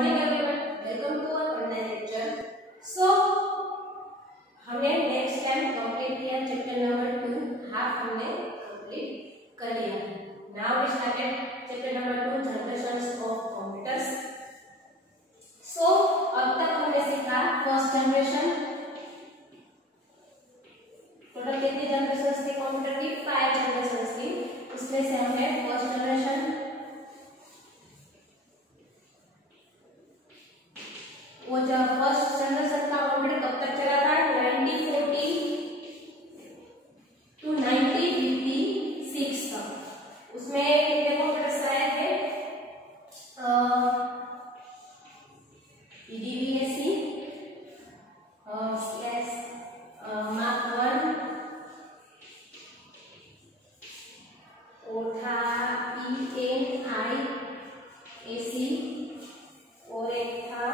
Morning everyone, welcome to our online lecture. So हमने next time complete किया chapter number 2, half हमने complete कर लिया है। Now we started chapter number 2, generations of computers. So अब तक हमने सीखा फर्स्ट जनरेशन। टोटल कितनी जनरेशंस थी कंप्यूटर की? 5 जनरेशंस थी। उसमें से हमने फर्स्ट जनरेशन वो जब फर्स्ट जनरेशन का कंप्यूटर कब तक चला था? 1940 टू 1956 तक। उसमें कितने कंप्यूटर्स आए थे? EDVAC, Mark 1, और था ENIAC, और एक था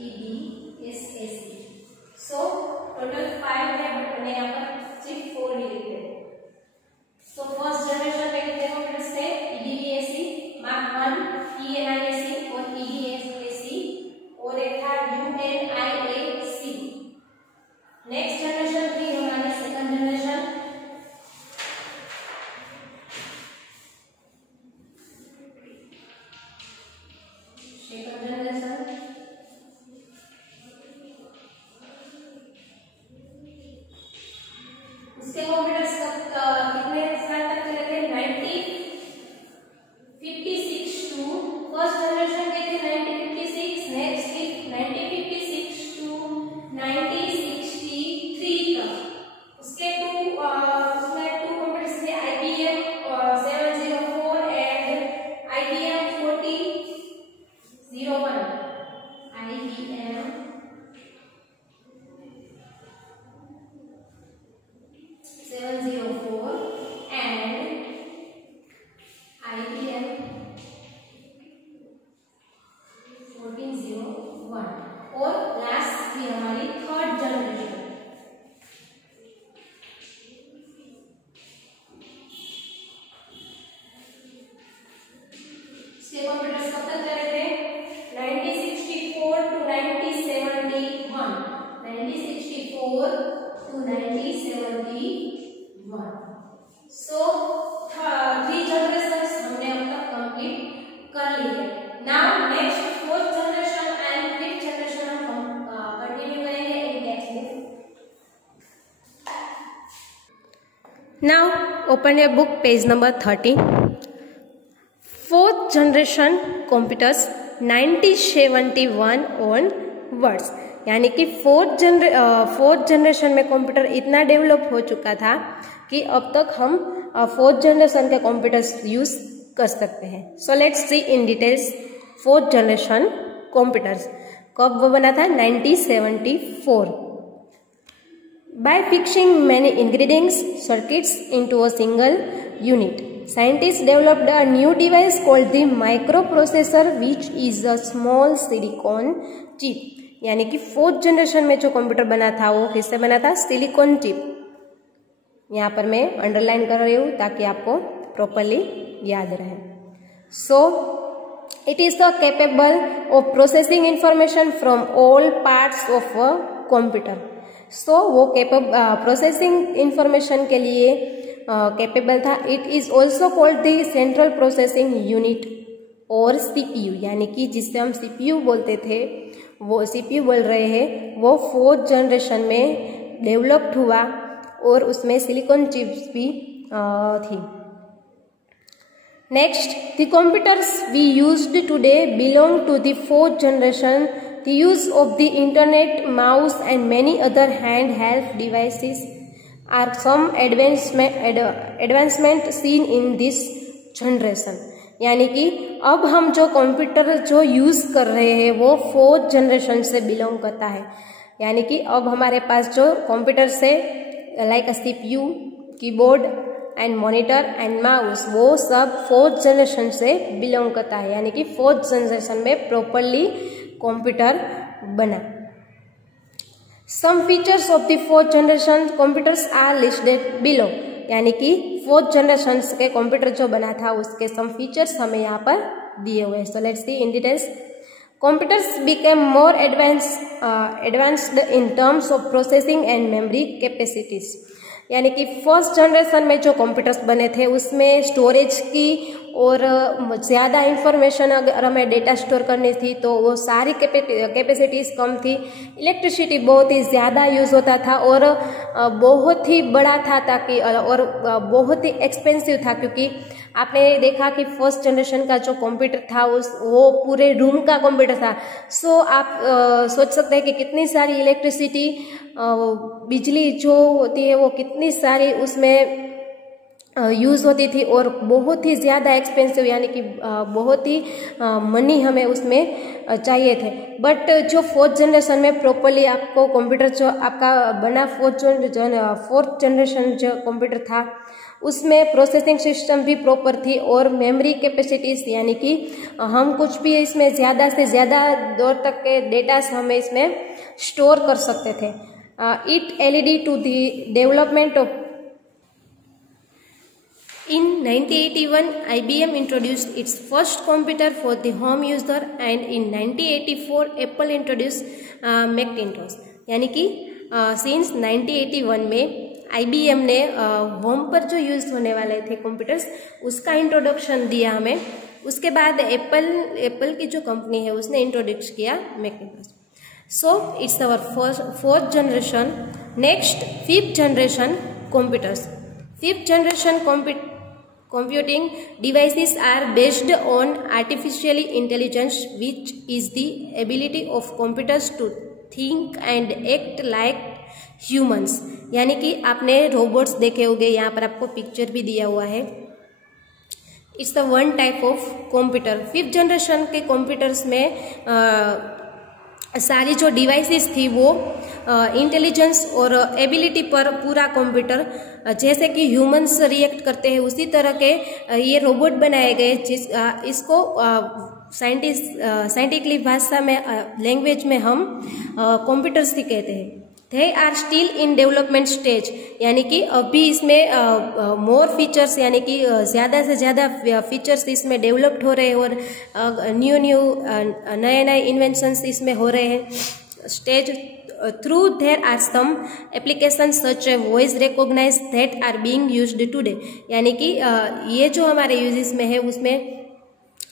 EDSAC। सो टोटल 5 है, बट मैंने यहाँ पर सिर्फ 4 ही लिखे। सो फर्स्ट जनरेशन में कितने कंप्यूटर्स थे? EDVAC, Mark 1, ENIAC और EDSAC, और एक था UNIAC। नेक्स्ट जनरेशन थी हमारी सेकंड जनरेशन। उसके कंप्यूटर्स कितने साल तक चले थे? 1956 टू फर्स्ट जनरेशन के थे 1956, नेक्स्ट 1956 टू 1963 तक। उसके उसमें 2 कंप्यूटर्स थे, IBM 704 and IBM 4001। IBM 704 and IBM 1401। और लास्ट थी हमारी थर्ड जनरेशन। इसके कंप्यूटर्स कब तक चले थे? 1964 टू 1971। 1964 टू 1971। सो 3 जनरेशंस हमने अब तक कंप्लीट कर ली है। Now next fourth generation and fifth generation हम कंटिन्यू करेंगे in next book. Now open your book, page number 30। Fourth generation computers 1971 onwards, यानी कि फोर्थ जनरेशन में कंप्यूटर इतना डेवलप हो चुका था कि अब तक हम फोर्थ जनरेशन के कंप्यूटर्स यूज कर सकते हैं। So let's see in details fourth generation computers. कब वो बना था? 1974। Bye fixing many ingredients circuits into a single unit, scientists developed a new device called the microprocessor, which is a small silicon chip। यानी कि fourth generation में जो computer बना था वो किससे बना था? Silicon chip. यहाँ पर मैं अंडरलाइन कर रही हूँ ताकि आपको प्रॉपरली याद रहे। So it is the capable of processing information from all parts of a computer. So वो प्रोसेसिंग इंफॉर्मेशन के लिए कैपेबल था। It is also called the central processing unit और CPU, यानी कि जिससे हम CPU बोलते थे, वो CPU बोल रहे हैं, वो फोर्थ जनरेशन में डेवलप्ड हुआ और उसमें सिलिकॉन चिप्स भी थी। Next, the computers we used today belong to the fourth generation. The use of the internet, mouse and many other hand help devices are some advancement seen in this generation. यानी कि अब हम जो computer जो use कर रहे हैं वो फोर्थ जनरेशन से बिलोंग करता है। यानी कि अब हमारे पास जो कंप्यूटर्स है like CPU, keyboard and monitor and mouse, वो सब फोर्थ जनरेशन से बिलोंग करता है। यानी कि फोर्थ जनरेशन में प्रॉपरली कंप्यूटर बना। Some features of the fourth generation computers are listed below. यानी कि फोर्थ जनरेशन के कंप्यूटर जो बना था उसके सम फीचर्स हमें यहाँ पर दिए हुए हैं। So let's see in details. Computers became more advanced in terms of processing and memory capacities, यानी कि फर्स्ट जनरेशन में जो कंप्यूटर्स बने थे उसमें स्टोरेज की और ज़्यादा इंफॉर्मेशन अगर हमें डेटा स्टोर करनी थी तो वो सारी कैपेसिटीज़ कम थी, इलेक्ट्रिसिटी बहुत ही ज़्यादा यूज़ होता था और बहुत ही बड़ा था ताकि और बहुत ही एक्सपेंसिव था, क्योंकि आपने देखा कि फर्स्ट जनरेशन का जो कंप्यूटर था वो पूरे रूम का कंप्यूटर था। सो आप सोच सकते हैं कि कितनी सारी इलेक्ट्रिसिटी, बिजली जो होती है वो कितनी सारी उसमें यूज़ होती थी और बहुत ही ज़्यादा एक्सपेंसिव, यानी कि बहुत ही मनी हमें उसमें चाहिए थे। बट जो फोर्थ जनरेशन में प्रॉपरली आपको कंप्यूटर जो आपका बना फोर्थ जनरेशन जो कंप्यूटर था उसमें प्रोसेसिंग सिस्टम भी प्रॉपर थी और मेमोरी कैपेसिटीज, यानी कि हम कुछ भी इसमें ज़्यादा से ज़्यादा दौर तक के डेटास हमें इसमें स्टोर कर सकते थे। It led to the development of In 1981, IBM introduced its first computer for the home user and in 1984, Apple introduced Macintosh। यानी कि since 1981 में IBM ने होम पर जो यूज होने वाले थे कंप्यूटर्स उसका इंट्रोडक्शन दिया हमें। उसके बाद एप्पल की जो कंपनी है उसने इंट्रोड्यूस किया Macintosh। So it's our fourth generation. Next fifth generation computers. Fifth generation computing devices are based on artificial intelligence, which is the ability of computers to think and act like humans। यानी कि आपने robots देखे होंगे, यहाँ पर आपको picture भी दिया हुआ है। It's the one type of computer. Fifth generation के कंप्यूटर्स में सारी जो डिवाइसेस थी वो इंटेलिजेंस और एबिलिटी पर पूरा कंप्यूटर, जैसे कि ह्यूमंस रिएक्ट करते हैं उसी तरह के ये रोबोट बनाए गए, इसको साइंटिफिकली भाषा में लैंग्वेज में हम कंप्यूटर्स ही कहते हैं। They are still in development stage, यानी कि अभी इसमें मोर फीचर्स, यानी कि ज़्यादा से ज़्यादा फीचर्स इसमें डेवलप्ड हो रहे हैं और नए इन्वेंशंस इसमें हो रहे हैं। Stage through there are some applications such a voice recognize that are being used today, यानी कि ये जो हमारे यूजेस में है उसमें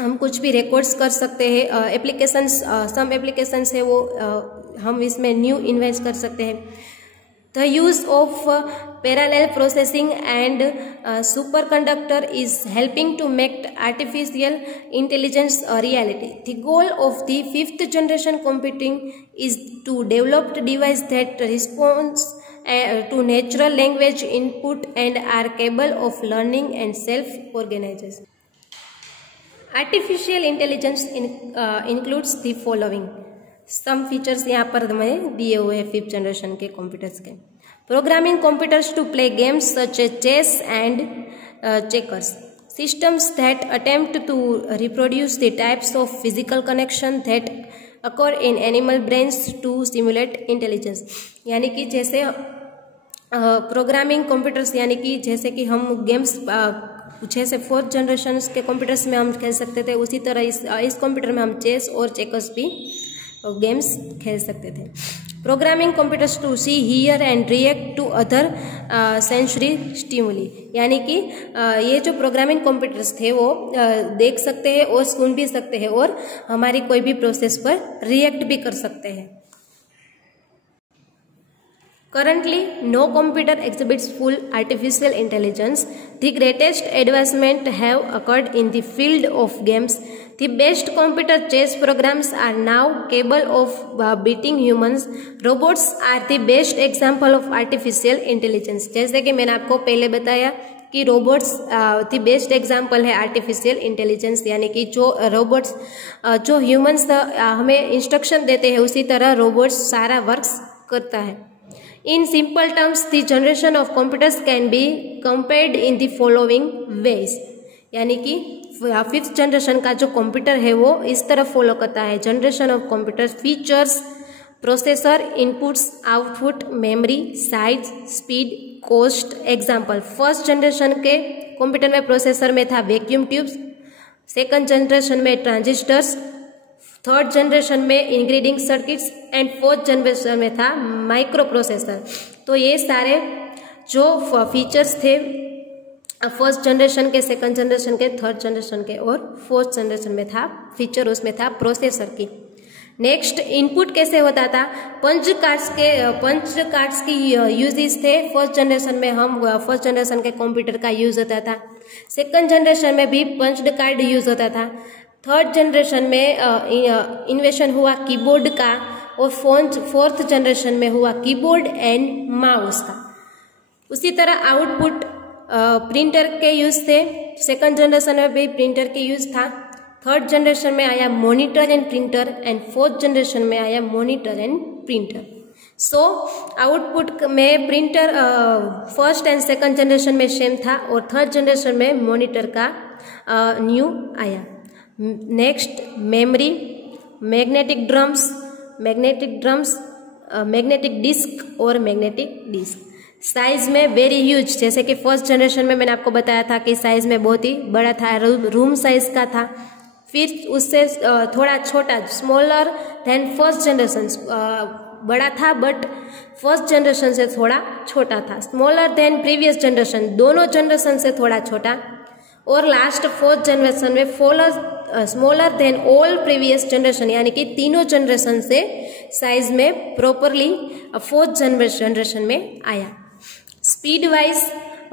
हम कुछ भी रिकॉर्ड्स कर सकते हैं। एप्लीकेशंस, सम एप्लीकेशंस है वो हम इसमें न्यू इन्वेंट कर सकते हैं। The use of parallel processing and superconductor is helping to make artificial intelligence reality. The goal of the fifth generation computing is to develop device that response to natural language input and are capable of learning and self-organization. Artificial intelligence includes the following. Some features यहाँ पर हमें दिए हुए हैं fifth generation के computers के। Programming computers to play games such as chess and checkers. Systems that attempt to reproduce the types of physical connection that occur in animal brains to simulate intelligence। यानी कि जैसे programming computers, यानी कि जैसे कि हम games जैसे fourth generation के कंप्यूटर्स में हम खेल सकते थे, उसी तरह इस कंप्यूटर में हम चेस और चेकर्स भी गेम्स खेल सकते थे। Programming computers to see, hear and react to other sensory stimuli, यानी कि ये जो प्रोग्रामिंग कंप्यूटर्स थे वो देख सकते हैं और सुन भी सकते हैं और हमारी कोई भी प्रोसेस पर रिएक्ट भी कर सकते हैं। Currently, no computer exhibits full artificial intelligence. The greatest advancements have occurred in the field of games. The best computer chess programs are now capable of beating humans. Robots are the best example of artificial intelligence. जैसे कि मैंने आपको पहले बताया कि robots the best example है artificial intelligence, यानी कि जो रोबोट्स जो ह्यूमंस हमें इंस्ट्रक्शन देते हैं उसी तरह रोबोट्स सारा वर्क्स करता है। In simple terms, the generation of computers can be compared in the following ways, यानी कि फिफ्थ जनरेशन का जो कंप्यूटर है वो इस तरह फॉलो करता है। Generation of computers, features, processor, inputs, output, memory, size, speed, cost. Example, first generation के कंप्यूटर में प्रोसेसर में था वैक्यूम ट्यूब्स, सेकंड जनरेशन में ट्रांजिस्टर्स, थर्ड जनरेशन में इंग्रेडिंग सर्किट्स एंड फोर्थ जनरेशन में था माइक्रो प्रोसेसर। तो ये सारे जो फीचर्स थे फर्स्ट जनरेशन के, सेकंड जनरेशन के, थर्ड जनरेशन के और फोर्थ जनरेशन में था फीचर, उसमें था प्रोसेसर की। नेक्स्ट, इनपुट कैसे होता था? पंच कार्ड्स की यूजेस थे। फर्स्ट जनरेशन में फर्स्ट जनरेशन के कंप्यूटर का यूज होता था। सेकंड जनरेशन में भी पंच कार्ड यूज होता था। थर्ड जनरेशन में इन्वेंशन हुआ कीबोर्ड का और फोर्थ जनरेशन में हुआ कीबोर्ड एंड माउस का। उसी तरह आउटपुट प्रिंटर के यूज थे। सेकंड जनरेशन में भी प्रिंटर के यूज था। थर्ड जनरेशन में आया monitor and printer and fourth generation में आया monitor and printer. So output में printer first and second generation में सेम था और थर्ड जनरेशन में मॉनिटर का न्यू आया। नेक्स्ट, मेमोरी, मैग्नेटिक डिस्क और मैग्नेटिक डिस्क। साइज में वेरी ह्यूज, जैसे कि फर्स्ट जनरेशन में मैंने आपको बताया था कि साइज में बहुत ही बड़ा था, रूम साइज का था। फिर उससे थोड़ा छोटा, स्मॉलर देन फर्स्ट जनरेशन, बड़ा था बट फर्स्ट जनरेशन से थोड़ा छोटा था। स्मॉलर देन प्रीवियस जनरेशन, दोनों जनरेशन से थोड़ा छोटा। और लास्ट फोर्थ जनरेशन में smaller than all previous generation, यानी कि तीनों जनरेशन से साइज में प्रॉपरली फोर्थ जनरेशन में आया। स्पीड वाइज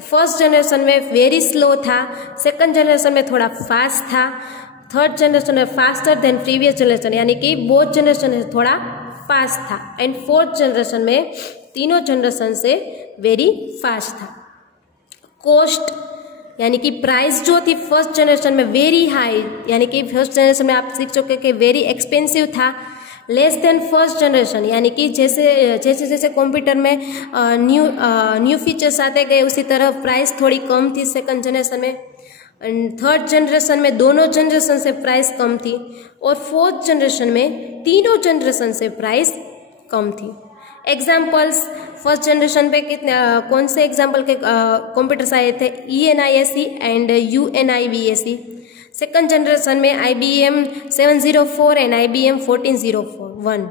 फर्स्ट जनरेशन में वेरी स्लो था, सेकंड जनरेशन में थोड़ा फास्ट था, थर्ड जनरेशन में फास्टर देन प्रीवियस जनरेशन, यानी कि बोथ जनरेशन से थोड़ा फास्ट था। एंड फोर्थ जनरेशन में तीनों जनरेशन से वेरी फास्ट था। कॉस्ट यानी कि प्राइस जो थी फर्स्ट जनरेशन में वेरी हाई, यानी कि फर्स्ट जनरेशन में आप सीख चुके कि वेरी एक्सपेंसिव था। लेस देन फर्स्ट जनरेशन, यानी कि जैसे कंप्यूटर में न्यू फीचर्स आते गए उसी तरह प्राइस थोड़ी कम थी सेकंड जनरेशन में। थर्ड जनरेशन में दोनों जनरेशन से प्राइस कम थी और फोर्थ जनरेशन में तीनों जनरेशन से प्राइस कम थी। एग्जाम्पल्स, फर्स्ट जनरेशन पे कौन से एग्जाम्पल के कंप्यूटर्स आए थे? ENIAC and UNIVAC। Second generation में IBM 704 and IBM 1401।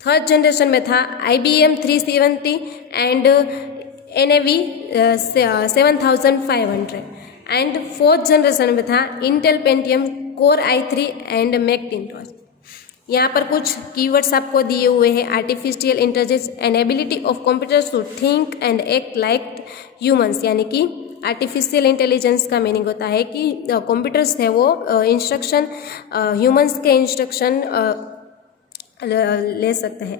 Third generation में था IBM 370 and NAV 7500 and fourth generation में था Intel Pentium Core i3 and Macintosh। यहाँ पर कुछ कीवर्ड्स आपको दिए हुए हैं। Artificial intelligence and ability of computers to think and act like humans, यानी कि आर्टिफिशियल इंटेलिजेंस का मीनिंग होता है कि कंप्यूटर्स है वो इंस्ट्रक्शन ह्यूमंस के इंस्ट्रक्शन ले सकते हैं।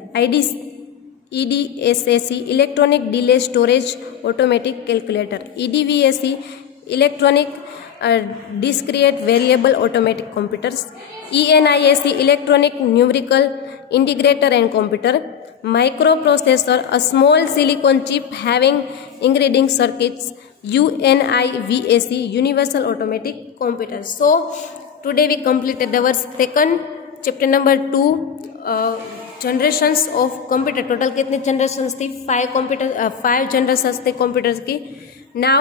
EDSAC electronic delay storage automatic calculator, EDVAC electronic discrete variable automatic computers, ENIAC electronic numerical integrator and computer, micro processor a small silicon chip having integrating circuits, UNIVAC universal automatic computer. So today we completed our second chapter number 2 generations of computer. Total कितने generations थी? 5 generations थे computers की। Now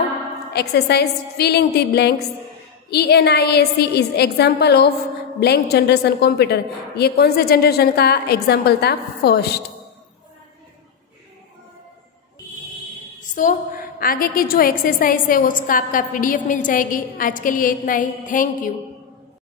exercise filling the blanks. ENIAC is example of blank generation computer. ये कौन से generation का example था? First. So आगे की जो एक्सरसाइज है उसका आपका PDF मिल जाएगी। आज के लिए इतना ही। Thank you.